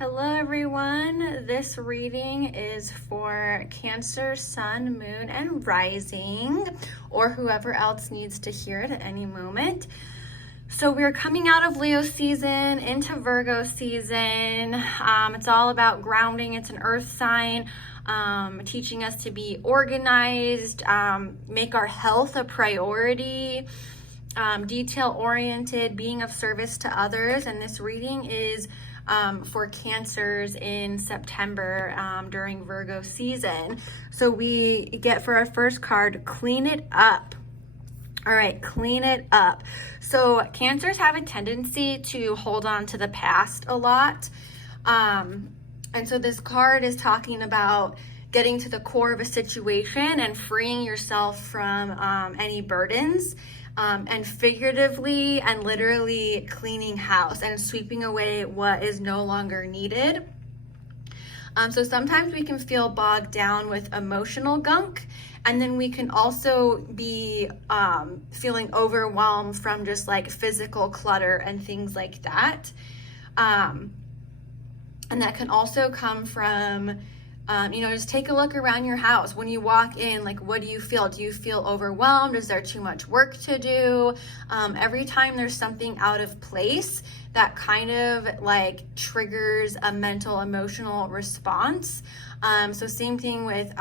Hello everyone, this reading is for Cancer, Sun, Moon, and Rising, or whoever else needs to hear it at any moment. So we're coming out of Leo season into Virgo season. It's all about grounding. It's an earth sign, teaching us to be organized, make our health a priority, detail-oriented, being of service to others. And this reading is for Cancers in September during Virgo season. So we get for our first card, clean it up. All right, clean it up. So Cancers have a tendency to hold on to the past a lot. And so this card is talking about getting to the core of a situation and freeing yourself from any burdens. And figuratively and literally cleaning house and sweeping away what is no longer needed. So sometimes we can feel bogged down with emotional gunk, and then we can also be feeling overwhelmed from just like physical clutter and things like that. And that can also come from just take a look around your house. When you walk in, like, what do you feel? Do you feel overwhelmed? Is there too much work to do? Every time there's something out of place, that kind of like triggers a mental, emotional response. So same thing with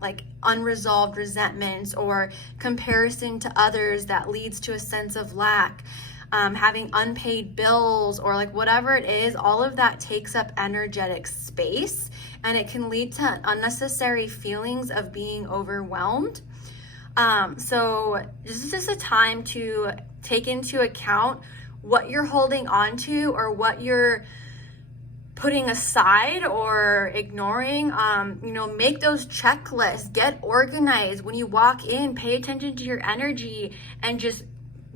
like unresolved resentments or comparison to others that leads to a sense of lack. Having unpaid bills or like whatever it is, all of that takes up energetic space, and it can lead to unnecessary feelings of being overwhelmed. So this is just a time to take into account what you're holding on to or what you're putting aside or ignoring. Make those checklists, get organized. When you walk in, pay attention to your energy and just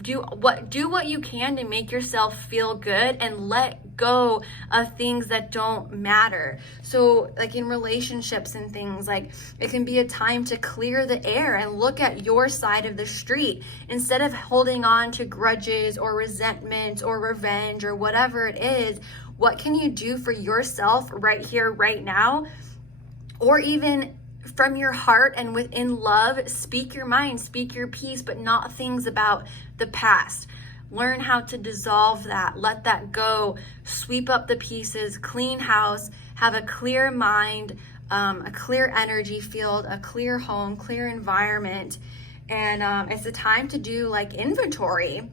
do what you can to make yourself feel good and let go of things that don't matter. So like in relationships and things, like it can be a time to clear the air and look at your side of the street instead of holding on to grudges or resentments or revenge or whatever it is. What can you do for yourself right here, right now? Or even from your heart and within love, speak your mind, speak your piece, but not things about the past. Learn how to dissolve that, let that go, sweep up the pieces, clean house, have a clear mind, a clear energy field, a clear home, clear environment. And it's a time to do like inventory.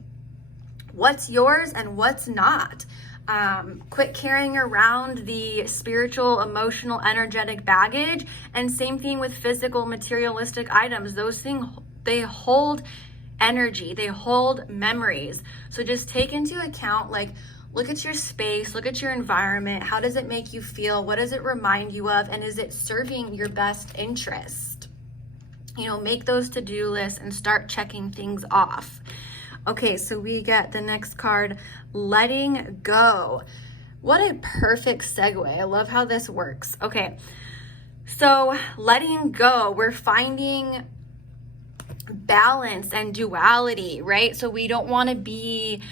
What's yours and what's not? Quit carrying around the spiritual, emotional, energetic baggage. And same thing with physical, materialistic items. Those things, they hold energy, they hold memories. So just take into account, like, look at your space, look at your environment. How does it make you feel? What does it remind you of? And is it serving your best interest? Make those to-do lists and start checking things off. Okay, so we get the next card, letting go. What a perfect segue. I love how this works. Okay, so letting go, we're finding balance and duality, right? So we don't want to be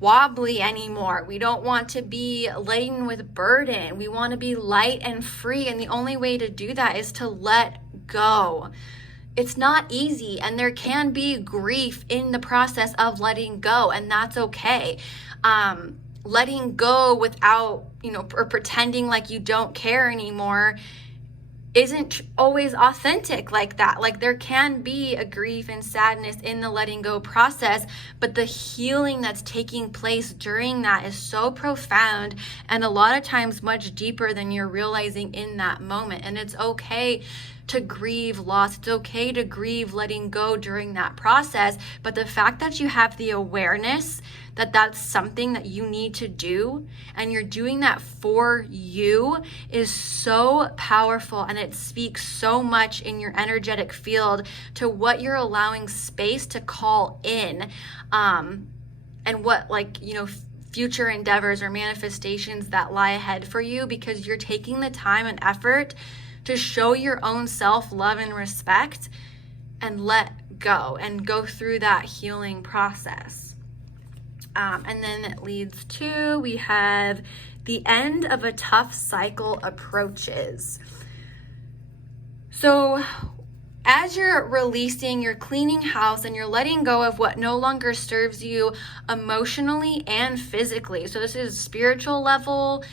wobbly anymore. We don't want to be laden with burden. We want to be light and free. And the only way to do that is to let go. It's not easy, and there can be grief in the process of letting go, and that's okay. Letting go without, or pretending like you don't care anymore isn't always authentic like that. Like there can be a grief and sadness in the letting go process, but the healing that's taking place during that is so profound and a lot of times much deeper than you're realizing in that moment. And it's okay to grieve loss. It's okay to grieve letting go during that process. But the fact that you have the awareness that that's something that you need to do and you're doing that for you is so powerful, and it speaks so much in your energetic field to what you're allowing space to call in, and what future endeavors or manifestations that lie ahead for you, because you're taking the time and effort to show your own self love and respect and let go and go through that healing process. And then it leads to, we have The end of a tough cycle approaches. So as you're releasing, you're cleaning house and you're letting go of what no longer serves you emotionally and physically. So this is spiritual level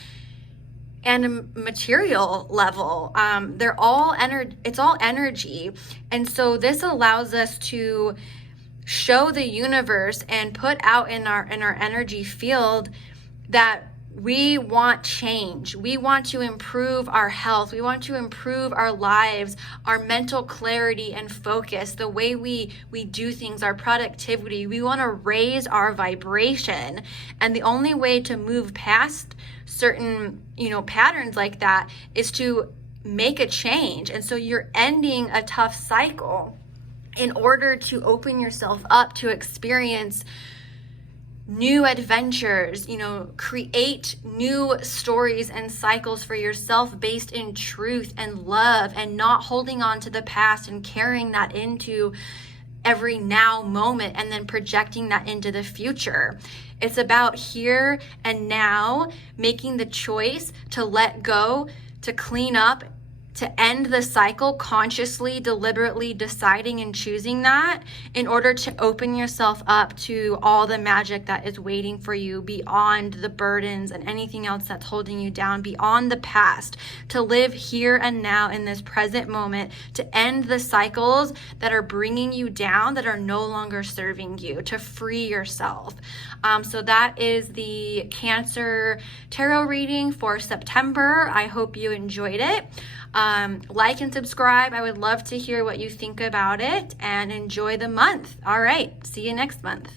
and a material level. It's all energy. And so this allows us to show the universe and put out in our energy field that we want change. We want to improve our health. We want to improve our lives, our mental clarity and focus, the way we do things, our productivity. We want to raise our vibration. And the only way to move past certain, patterns like that is to make a change. And so you're ending a tough cycle in order to open yourself up to experience new adventures, create new stories and cycles for yourself based in truth and love, and not holding on to the past and carrying that into every now moment and then projecting that into the future. It's about here and now, making the choice to let go, to clean up, to end the cycle, consciously, deliberately deciding and choosing that in order to open yourself up to all the magic that is waiting for you beyond the burdens and anything else that's holding you down, beyond the past, to live here and now in this present moment, to end the cycles that are bringing you down, that are no longer serving you, to free yourself. So that is the Cancer tarot reading for September. I hope you enjoyed it. Like and subscribe. I would love to hear what you think about it, and enjoy the month. All right. See you next month.